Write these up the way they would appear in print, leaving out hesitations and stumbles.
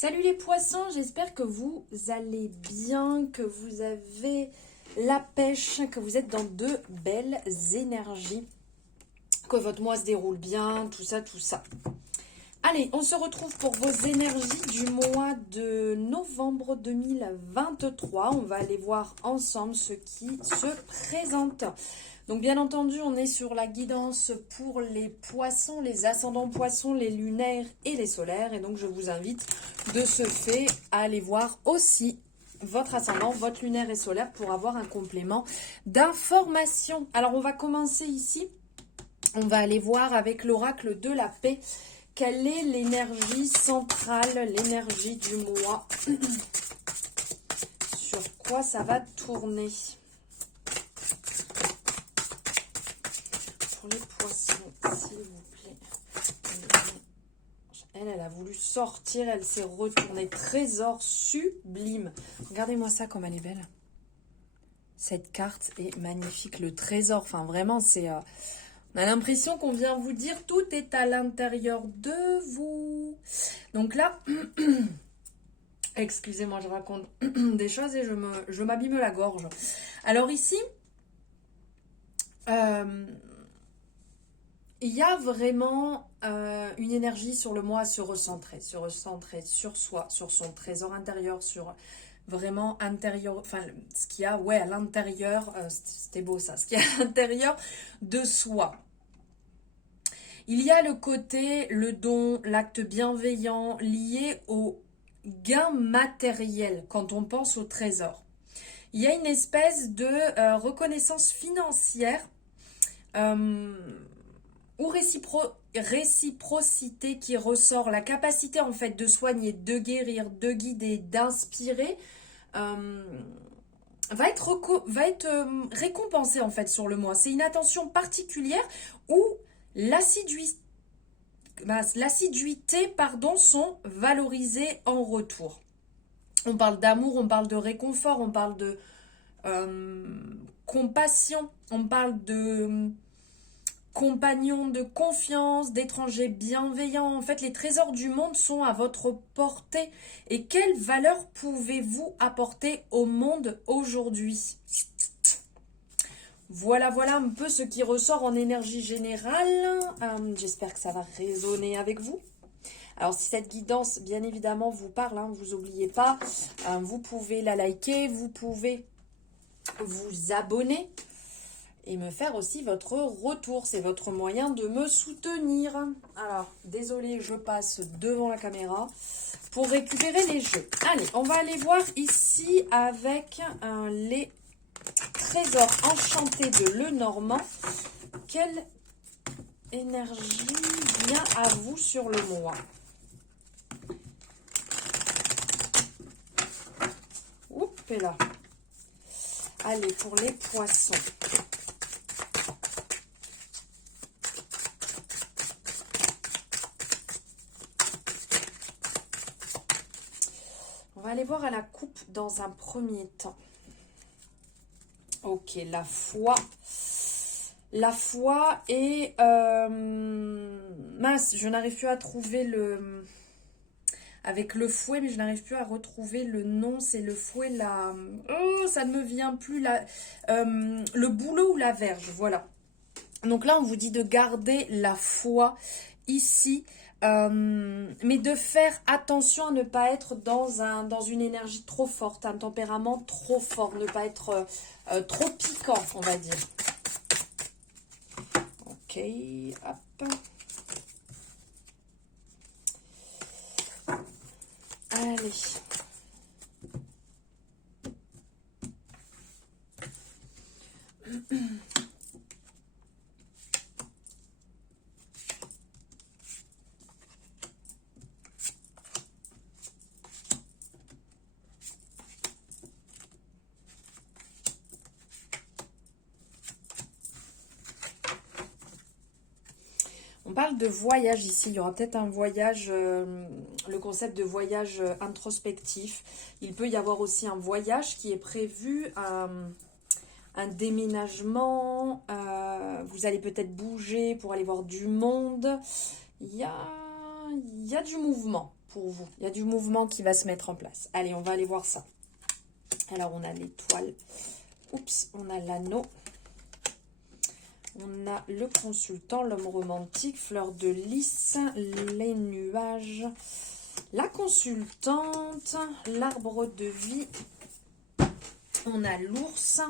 Salut les poissons, j'espère que vous allez bien, que vous avez la pêche, que vous êtes dans de belles énergies, que votre mois se déroule bien, tout ça, tout ça. Allez, on se retrouve pour vos énergies du mois de novembre 2023. On va aller voir ensemble ce qui se présente. Donc bien entendu, on est sur la guidance pour les poissons, les ascendants poissons, les lunaires et les solaires. Et donc je vous invite de ce fait à aller voir aussi votre ascendant, votre lunaire et solaire pour avoir un complément d'information. Alors on va commencer ici. On va aller voir avec l'oracle de la paix. Quelle est l'énergie centrale, l'énergie du mois? Sur quoi ça va tourner? Pour les poissons, s'il vous plaît. Elle a voulu sortir, elle s'est retournée. Trésor sublime. Regardez-moi ça comme elle est belle. Cette carte est magnifique. Le trésor, enfin vraiment, c'est... on a l'impression qu'on vient vous dire tout est à l'intérieur de vous. Donc là, excusez-moi, je raconte des choses et je m'abîme la gorge. Alors ici, il y a vraiment une énergie sur le mois à se recentrer sur soi, sur son trésor intérieur, sur vraiment intérieur, enfin ce qu'il y a, ouais, à l'intérieur, c'était beau ça, ce qu'il y a à l'intérieur de soi. Il y a le côté, le don, l'acte bienveillant lié au gain matériel quand on pense au trésor. Il y a une espèce de reconnaissance financière ou réciprocité qui ressort, la capacité en fait de soigner, de guérir, de guider, d'inspirer va être récompensée en fait sur le mois. C'est une attention particulière où l'assiduité sont valorisées en retour. On parle d'amour, on parle de réconfort, on parle de compassion, on parle de compagnons de confiance, d'étrangers bienveillants. En fait, les trésors du monde sont à votre portée. Et quelle valeur pouvez-vous apporter au monde aujourd'hui ? Voilà un peu ce qui ressort en énergie générale. J'espère que ça va résonner avec vous. Alors, si cette guidance, bien évidemment, vous parle, vous n'oubliez pas, vous pouvez la liker, vous pouvez vous abonner et me faire aussi votre retour. C'est votre moyen de me soutenir. Alors, désolée, je passe devant la caméra pour récupérer les jeux. Allez, on va aller voir ici avec les trésors enchantés de Lenormand. Quelle énergie vient à vous sur le mois? Oups, et là. Allez, pour les poissons. On va aller voir à la coupe dans un premier temps. Ok, la foi. La foi et... mince, je n'arrive plus à trouver le... Avec le fouet, mais je n'arrive plus à retrouver le nom. C'est le fouet, la... Oh, ça ne me vient plus. Le bouleau ou la verge, voilà. Donc là, on vous dit de garder la foi ici. Mais de faire attention à ne pas être dans une énergie trop forte, un tempérament trop fort, ne pas être trop piquant, on va dire. Ok, hop. Allez. On parle de voyage ici, il y aura peut-être un voyage, le concept de voyage introspectif. Il peut y avoir aussi un voyage qui est prévu, un déménagement, vous allez peut-être bouger pour aller voir du monde. Il y a du mouvement. pour vous. Il y a du mouvement qui va se mettre en place. Allez, on va aller voir ça. Alors, on a l'étoile. Oups, on a l'anneau. On a le consultant, l'homme romantique, fleur de lys, les nuages, la consultante, l'arbre de vie. On a l'ours.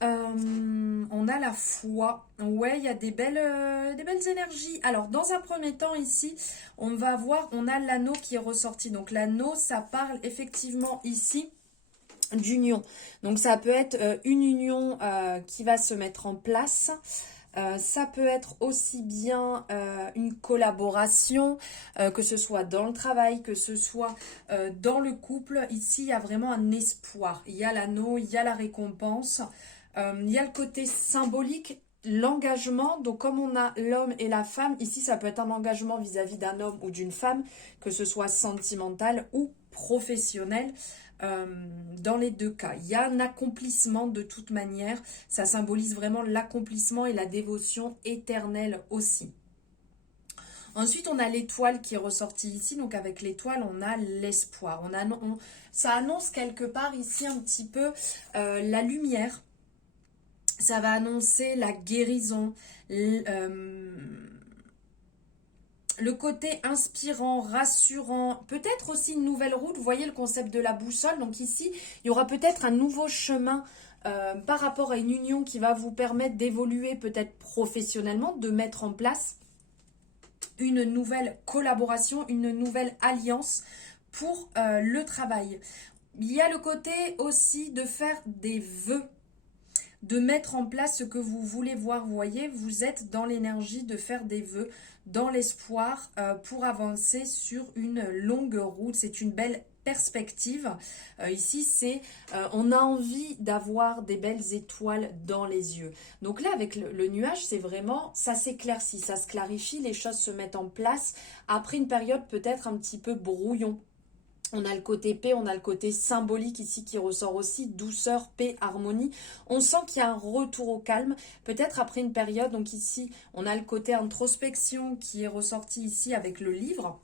On a la foi. Ouais, il y a des belles énergies. Alors, dans un premier temps, ici, on va voir, on a l'anneau qui est ressorti. Donc, l'anneau, ça parle effectivement ici d'union. Donc, ça peut être une union qui va se mettre en place. Ça peut être aussi bien une collaboration, que ce soit dans le travail, que ce soit dans le couple. Ici, il y a vraiment un espoir. Il y a l'anneau, il y a la récompense. Il y a le côté symbolique, l'engagement. Donc, comme on a l'homme et la femme, ici, ça peut être un engagement vis-à-vis d'un homme ou d'une femme, que ce soit sentimental ou professionnel. Dans les deux cas, il y a un accomplissement de toute manière. Ça symbolise vraiment l'accomplissement et la dévotion éternelle aussi. Ensuite, on a l'étoile qui est ressortie ici. Donc, avec l'étoile, on a l'espoir. Ça annonce quelque part ici un petit peu la lumière. Ça va annoncer la guérison, le côté inspirant, rassurant, peut-être aussi une nouvelle route. Vous voyez le concept de la boussole. Donc ici, il y aura peut-être un nouveau chemin par rapport à une union qui va vous permettre d'évoluer peut-être professionnellement, de mettre en place une nouvelle collaboration, une nouvelle alliance pour le travail. Il y a le côté aussi de faire des vœux, de mettre en place ce que vous voulez voir. Vous voyez, vous êtes dans l'énergie de faire des vœux, dans l'espoir pour avancer sur une longue route. C'est une belle perspective. Ici, on a envie d'avoir des belles étoiles dans les yeux. Donc là, avec le nuage, c'est vraiment, ça s'éclaircit, ça se clarifie, les choses se mettent en place après une période peut-être un petit peu brouillon. On a le côté paix, on a le côté symbolique ici qui ressort aussi, douceur, paix, harmonie. On sent qu'il y a un retour au calme, peut-être après une période. Donc ici, on a le côté introspection qui est ressorti ici avec le livre.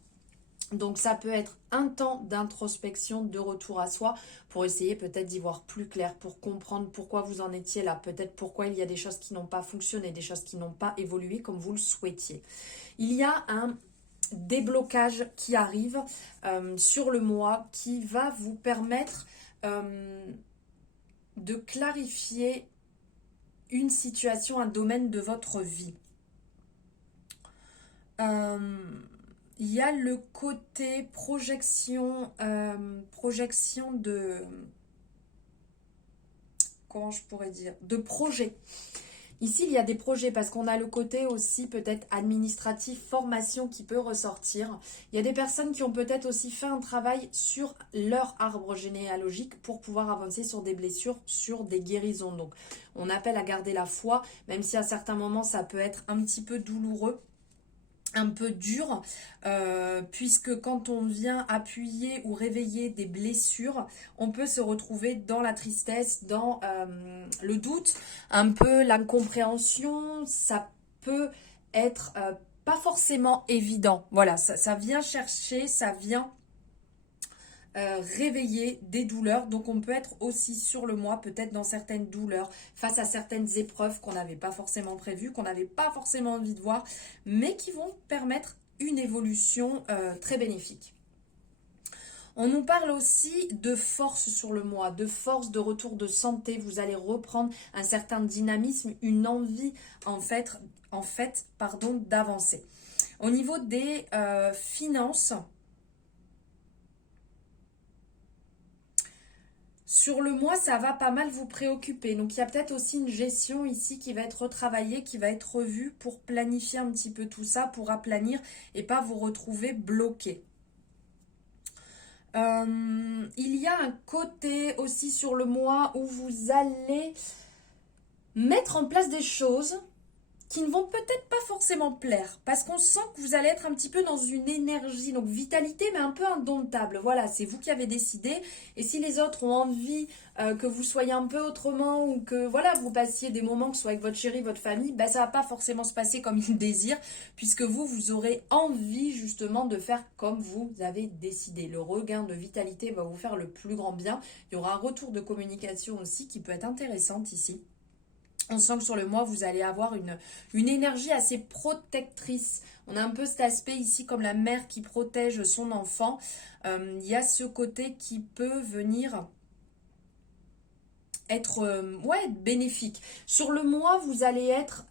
Donc ça peut être un temps d'introspection, de retour à soi, pour essayer peut-être d'y voir plus clair, pour comprendre pourquoi vous en étiez là, peut-être pourquoi il y a des choses qui n'ont pas fonctionné, des choses qui n'ont pas évolué comme vous le souhaitiez. Il y a un déblocage qui arrive sur le mois qui va vous permettre de clarifier une situation, un domaine de votre vie. Il y a le côté projection de, comment je pourrais dire, de projet. Ici, il y a des projets parce qu'on a le côté aussi peut-être administratif, formation qui peut ressortir. Il y a des personnes qui ont peut-être aussi fait un travail sur leur arbre généalogique pour pouvoir avancer sur des blessures, sur des guérisons. Donc, on appelle à garder la foi, même si à certains moments, ça peut être un petit peu douloureux, un peu dur, puisque quand on vient appuyer ou réveiller des blessures, on peut se retrouver dans la tristesse, dans le doute, un peu l'incompréhension. Ça peut être pas forcément évident. Voilà, ça vient chercher, ça vient réveiller des douleurs. Donc on peut être aussi sur le mois peut-être dans certaines douleurs face à certaines épreuves qu'on n'avait pas forcément prévues, qu'on n'avait pas forcément envie de voir, mais qui vont permettre une évolution très bénéfique. On nous parle aussi de force sur le mois, de force, de retour de santé. Vous allez reprendre un certain dynamisme, une envie en fait d'avancer. Au niveau des finances, sur le mois, ça va pas mal vous préoccuper. Donc, il y a peut-être aussi une gestion ici qui va être retravaillée, qui va être revue pour planifier un petit peu tout ça, pour aplanir et pas vous retrouver bloqué. Il y a un côté aussi sur le mois où vous allez mettre en place des choses qui ne vont peut-être pas forcément plaire, parce qu'on sent que vous allez être un petit peu dans une énergie, donc vitalité, mais un peu indomptable. Voilà, c'est vous qui avez décidé, et si les autres ont envie que vous soyez un peu autrement, ou que voilà, vous passiez des moments, que ce soit avec votre chéri, votre famille, ben, ça va pas forcément se passer comme ils désirent, puisque vous aurez envie justement de faire comme vous avez décidé. Le regain de vitalité va vous faire le plus grand bien. Il y aura un retour de communication aussi qui peut être intéressante ici. On sent que sur le mois, vous allez avoir une énergie assez protectrice. On a un peu cet aspect ici comme la mère qui protège son enfant. Il y a ce côté qui peut venir être ouais, bénéfique. Sur le mois, vous allez être...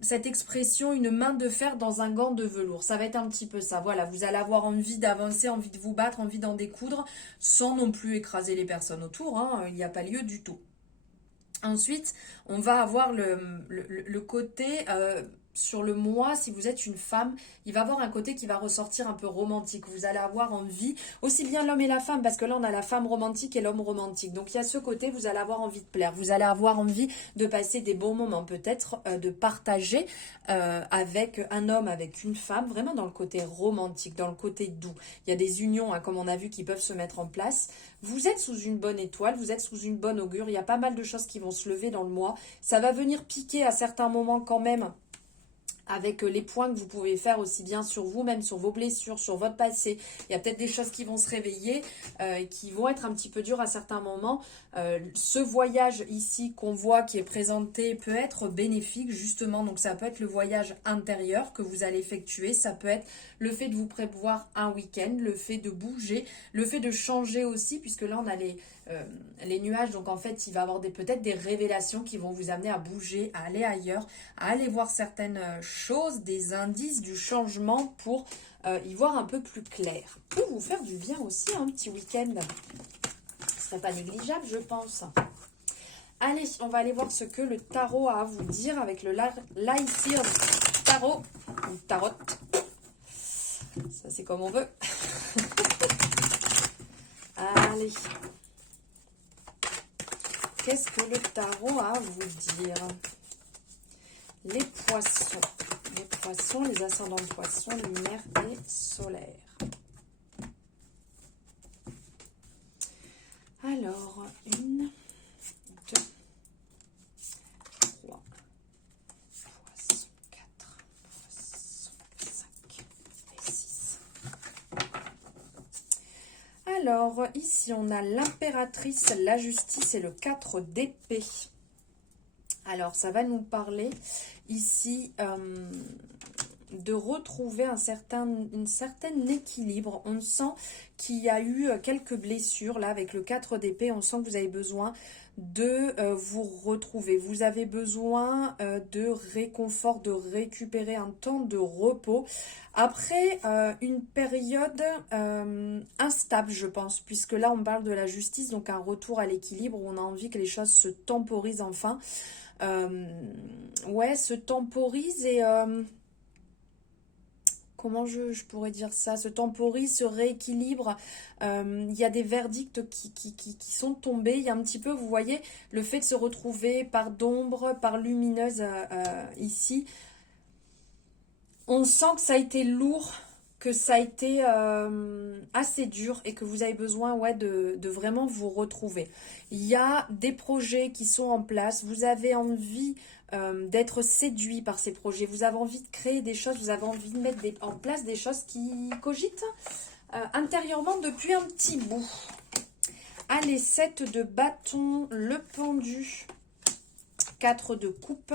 cette expression, une main de fer dans un gant de velours. Ça va être un petit peu ça. Voilà, vous allez avoir envie d'avancer, envie de vous battre, envie d'en découdre, sans non plus écraser les personnes autour. Hein. Il n'y a pas lieu du tout. Ensuite, on va avoir le côté, sur le mois, si vous êtes une femme, il va avoir un côté qui va ressortir un peu romantique. Vous allez avoir envie, aussi bien l'homme et la femme, parce que là on a la femme romantique et l'homme romantique. Donc il y a ce côté, vous allez avoir envie de plaire, vous allez avoir envie de passer des bons moments, peut-être de partager avec un homme, avec une femme, vraiment dans le côté romantique, dans le côté doux. Il y a des unions, hein, comme on a vu, qui peuvent se mettre en place. Vous êtes sous une bonne étoile, vous êtes sous une bonne augure, il y a pas mal de choses qui vont se lever dans le mois. Ça va venir piquer à certains moments quand même, avec les points que vous pouvez faire aussi bien sur vous-même, sur vos blessures, sur votre passé. Il y a peut-être des choses qui vont se réveiller et qui vont être un petit peu dures à certains moments. Ce voyage ici qu'on voit qui est présenté peut être bénéfique justement. Donc ça peut être le voyage intérieur que vous allez effectuer. Ça peut être le fait de vous prévoir un week-end, le fait de bouger, le fait de changer aussi, puisque là on a les nuages. Donc en fait il va y avoir peut-être des révélations qui vont vous amener à bouger, à aller ailleurs, à aller voir certaines choses, des indices du changement pour y voir un peu plus clair. Peut vous faire du bien aussi un petit week-end. Ce serait pas négligeable, je pense. Allez, on va aller voir ce que le tarot a à vous dire avec le Lycir Tarot ou Tarot. Ça c'est comme on veut. Allez. Qu'est-ce que le tarot a à vous dire? Les poissons. Les poissons, les ascendants de poissons, lunaire et solaire. Alors, 1, 2, 3, poissons, 4, poissons, 5 et 6. Alors, ici, on a l'impératrice, la justice et le 4 d'épée. Alors, ça va nous parler ici de retrouver un certain équilibre. On sent qu'il y a eu quelques blessures là avec le 4 d'épée. On sent que vous avez besoin de vous retrouver. Vous avez besoin de réconfort, de récupérer un temps de repos après une période instable, je pense, puisque là on parle de la justice, donc un retour à l'équilibre où on a envie que les choses se temporisent enfin. Ouais, se temporise et comment je pourrais dire ça, se temporise, se rééquilibre. Il y a des verdicts qui sont tombés. Il y a un petit peu, vous voyez, le fait de se retrouver par d'ombre, par lumineuse ici. On sent que ça a été lourd, que ça a été assez dur et que vous avez besoin ouais, de vraiment vous retrouver. Il y a des projets qui sont en place. Vous avez envie d'être séduit par ces projets. Vous avez envie de créer des choses. Vous avez envie de mettre en place des choses qui cogitent intérieurement depuis un petit bout. Allez, 7 de bâton, le pendu, 4 de coupe,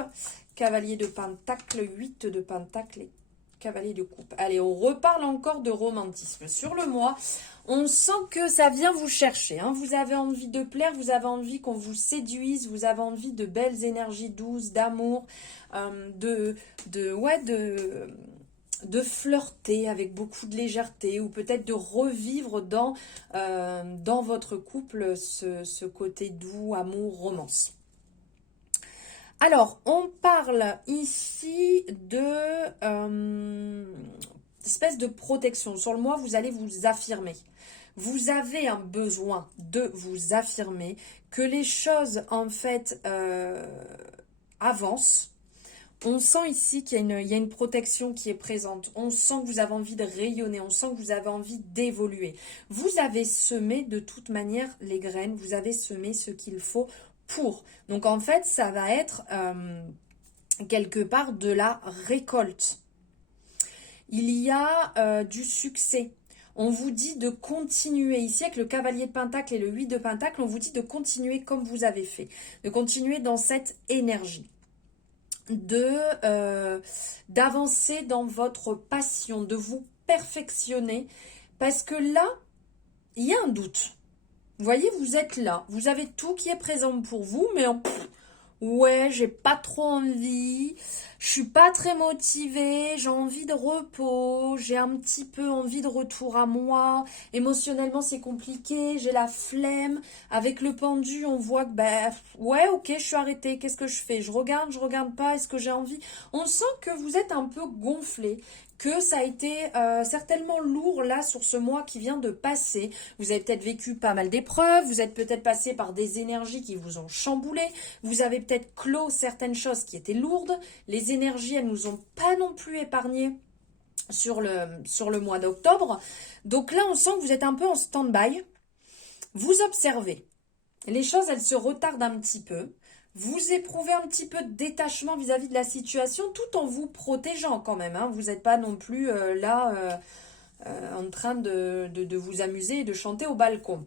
cavalier de pentacle, 8 de pentacle et cavalier de coupe. Allez, on reparle encore de romantisme. Sur le mois, on sent que ça vient vous chercher. Hein. Vous avez envie de plaire, vous avez envie qu'on vous séduise, vous avez envie de belles énergies douces, d'amour, de flirter avec beaucoup de légèreté ou peut-être de revivre dans votre couple ce côté doux, amour, romance. Alors, on parle ici de espèce de protection. Sur le mois, vous allez vous affirmer. Vous avez un besoin de vous affirmer, que les choses, en fait, avancent. On sent ici il y a une protection qui est présente. On sent que vous avez envie de rayonner. On sent que vous avez envie d'évoluer. Vous avez semé de toute manière les graines. Vous avez semé ce qu'il faut pour. Donc en fait, ça va être quelque part de la récolte. Il y a du succès. On vous dit de continuer. Ici, avec le cavalier de Pentacle et le 8 de Pentacle, on vous dit de continuer comme vous avez fait. De continuer dans cette énergie. D'avancer dans votre passion, de vous perfectionner. Parce que là, il y a un doute. Vous voyez, vous êtes là. Vous avez tout qui est présent pour vous, mais ouais, j'ai pas trop envie, je suis pas très motivée, j'ai envie de repos, j'ai un petit peu envie de retour à moi, émotionnellement c'est compliqué, j'ai la flemme, avec le pendu on voit que ouais ok je suis arrêtée, qu'est-ce que je fais, je regarde pas, est-ce que j'ai envie, on sent que vous êtes un peu gonflé, que ça a été certainement lourd là sur ce mois qui vient de passer. Vous avez peut-être vécu pas mal d'épreuves, vous êtes peut-être passé par des énergies qui vous ont chamboulé, vous avez peut-être clos certaines choses qui étaient lourdes, les énergies elles nous ont pas non plus épargné sur le mois d'octobre. Donc là on sent que vous êtes un peu en stand-by, vous observez, les choses elles se retardent un petit peu. Vous éprouvez un petit peu de détachement vis-à-vis de la situation tout en vous protégeant quand même. Hein. Vous n'êtes pas non plus en train de vous amuser et de chanter au balcon.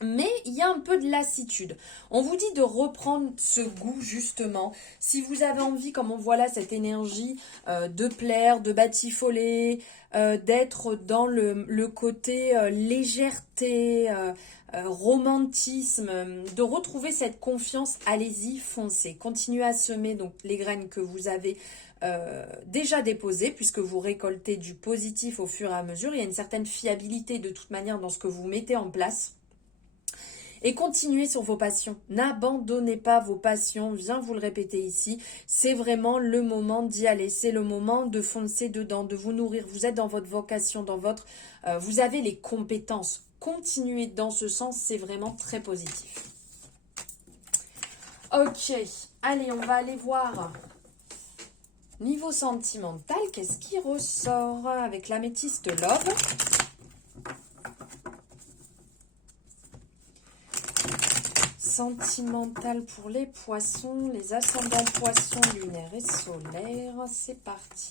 Mais il y a un peu de lassitude. On vous dit de reprendre ce goût justement. Si vous avez envie, comme on voit là, cette énergie de plaire, de batifoler, d'être dans le côté légèreté, romantisme, de retrouver cette confiance, allez-y, foncez. Continuez à semer donc les graines que vous avez déjà déposées, puisque vous récoltez du positif au fur et à mesure. Il y a une certaine fiabilité de toute manière dans ce que vous mettez en place. Et continuez sur vos passions. N'abandonnez pas vos passions. Viens vous le répéter ici. C'est vraiment le moment d'y aller. C'est le moment de foncer dedans, de vous nourrir. Vous êtes dans votre vocation, vous avez les compétences. Continuez dans ce sens. C'est vraiment très positif. Ok. Allez, on va aller voir. Niveau sentimental, qu'est-ce qui ressort avec l'améthyste Love? Sentimental pour les poissons, les ascendants poissons lunaires et solaires. C'est parti.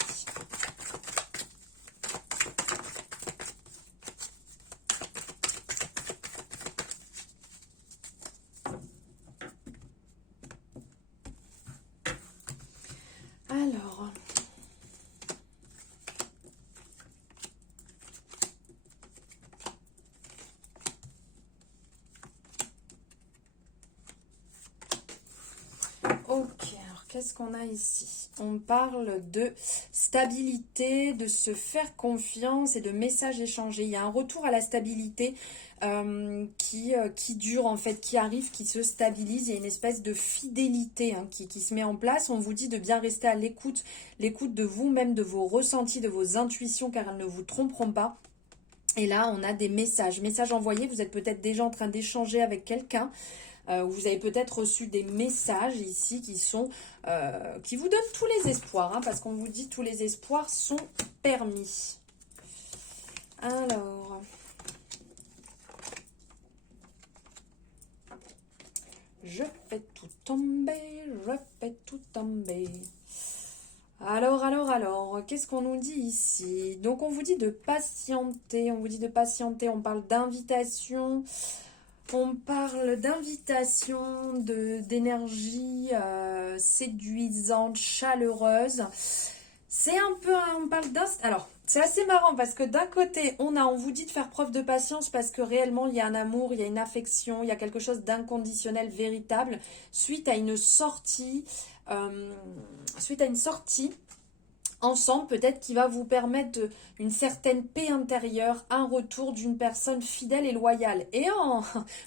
Alors, ok, alors qu'est-ce qu'on a ici? On parle de stabilité, de se faire confiance et de messages échangés. Il y a un retour à la stabilité qui dure en fait, qui arrive, qui se stabilise. Il y a une espèce de fidélité qui se met en place. On vous dit de bien rester à l'écoute de vous-même, de vos ressentis, de vos intuitions, car elles ne vous tromperont pas. Et là, on a des messages envoyés. Vous êtes peut-être déjà en train d'échanger avec quelqu'un. Vous avez peut-être reçu des messages ici qui vous donnent tous les espoirs, parce qu'on vous dit tous les espoirs sont permis. Alors, je fais tout tomber, je fais tout tomber. Alors, qu'est-ce qu'on nous dit ici? Donc, on vous dit de patienter, on parle d'invitation. On parle d'invitation, d'énergie séduisante, chaleureuse. C'est un peu, on parle d'instinct. Alors, c'est assez marrant parce que d'un côté, on vous dit de faire preuve de patience parce que réellement, il y a un amour, il y a une affection, il y a quelque chose d'inconditionnel, véritable, suite à une sortie, ensemble, peut-être qui va vous permettre une certaine paix intérieure, un retour d'une personne fidèle et loyale. Et on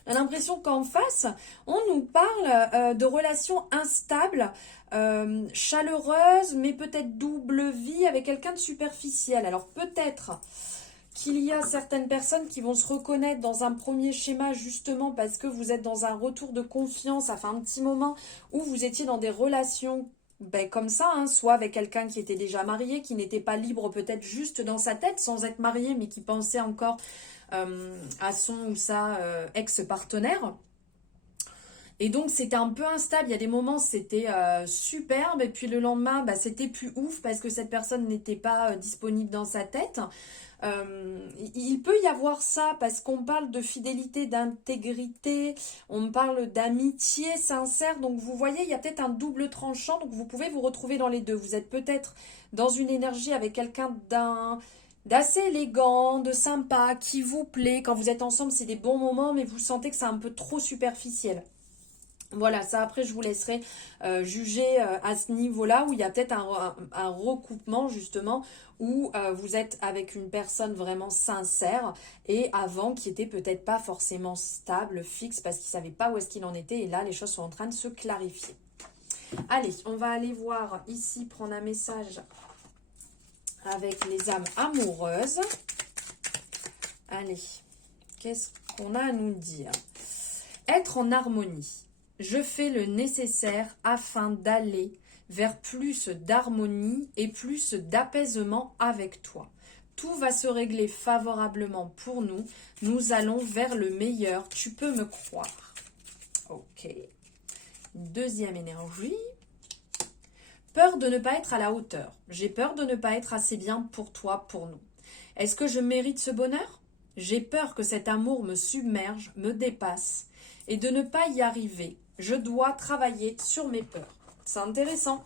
a l'impression qu'en face, on nous parle de relations instables, chaleureuses, mais peut-être double vie avec quelqu'un de superficiel. Alors peut-être qu'il y a certaines personnes qui vont se reconnaître dans un premier schéma justement parce que vous êtes dans un retour de confiance, ça fait un petit moment où vous étiez dans des relations ben, comme ça, hein, soit avec quelqu'un qui était déjà marié, qui n'était pas libre peut-être juste dans sa tête sans être marié, mais qui pensait encore à son ou sa ex-partenaire. Et donc c'était un peu instable, il y a des moments c'était superbe et puis le lendemain bah, c'était plus ouf parce que cette personne n'était pas disponible dans sa tête. Il peut y avoir ça parce qu'on parle de fidélité, d'intégrité, on parle d'amitié sincère, donc vous voyez il y a peut-être un double tranchant, donc vous pouvez vous retrouver dans les deux. Vous êtes peut-être dans une énergie avec quelqu'un d'assez élégant, de sympa, qui vous plaît, quand vous êtes ensemble c'est des bons moments mais vous sentez que c'est un peu trop superficiel. Voilà, ça après je vous laisserai juger à ce niveau-là où il y a peut-être un recoupement justement où vous êtes avec une personne vraiment sincère et avant qui était peut-être pas forcément stable, fixe parce qu'il savait pas où est-ce qu'il en était et là les choses sont en train de se clarifier. Allez, on va aller voir ici, prendre un message avec les âmes amoureuses. Allez, qu'est-ce qu'on a à nous dire? Être en harmonie. Je fais le nécessaire afin d'aller vers plus d'harmonie et plus d'apaisement avec toi. Tout va se régler favorablement pour nous. Nous allons vers le meilleur. Tu peux me croire. Ok. Deuxième énergie. Peur de ne pas être à la hauteur. J'ai peur de ne pas être assez bien pour toi, pour nous. Est-ce que je mérite ce bonheur? J'ai peur que cet amour me submerge, me dépasse et de ne pas y arriver. Je dois travailler sur mes peurs. C'est intéressant.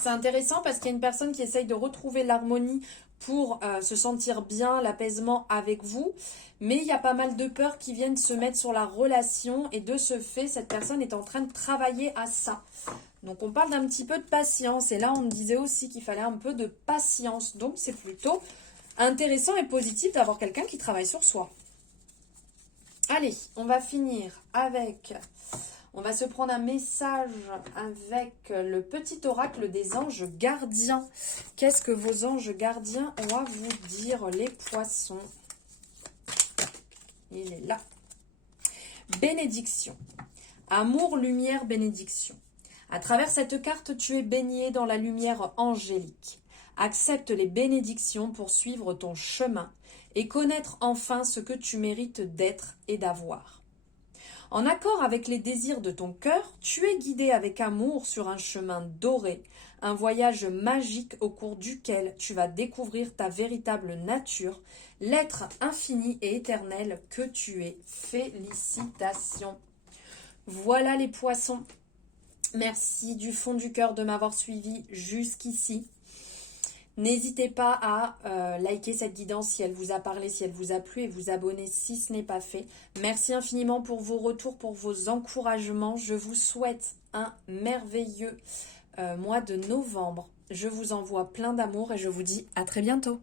C'est intéressant parce qu'il y a une personne qui essaye de retrouver l'harmonie pour se sentir bien, l'apaisement avec vous. Mais il y a pas mal de peurs qui viennent se mettre sur la relation et de ce fait, cette personne est en train de travailler à ça. Donc on parle d'un petit peu de patience et là on me disait aussi qu'il fallait un peu de patience. Donc c'est plutôt intéressant et positif d'avoir quelqu'un qui travaille sur soi. Allez, on va finir avec... On va se prendre un message avec le petit oracle des anges gardiens. Qu'est-ce que vos anges gardiens ont à vous dire, les poissons? Il est là. Bénédiction. Amour, lumière, bénédiction. À travers cette carte, tu es baigné dans la lumière angélique. Accepte les bénédictions pour suivre ton chemin et connaître enfin ce que tu mérites d'être et d'avoir. En accord avec les désirs de ton cœur, tu es guidé avec amour sur un chemin doré, un voyage magique au cours duquel tu vas découvrir ta véritable nature, l'être infini et éternel que tu es. Félicitations. Voilà les poissons. Merci du fond du cœur de m'avoir suivi jusqu'ici. N'hésitez pas à liker cette guidance si elle vous a parlé, si elle vous a plu et vous abonner si ce n'est pas fait. Merci infiniment pour vos retours, pour vos encouragements. Je vous souhaite un merveilleux mois de novembre. Je vous envoie plein d'amour et je vous dis à très bientôt.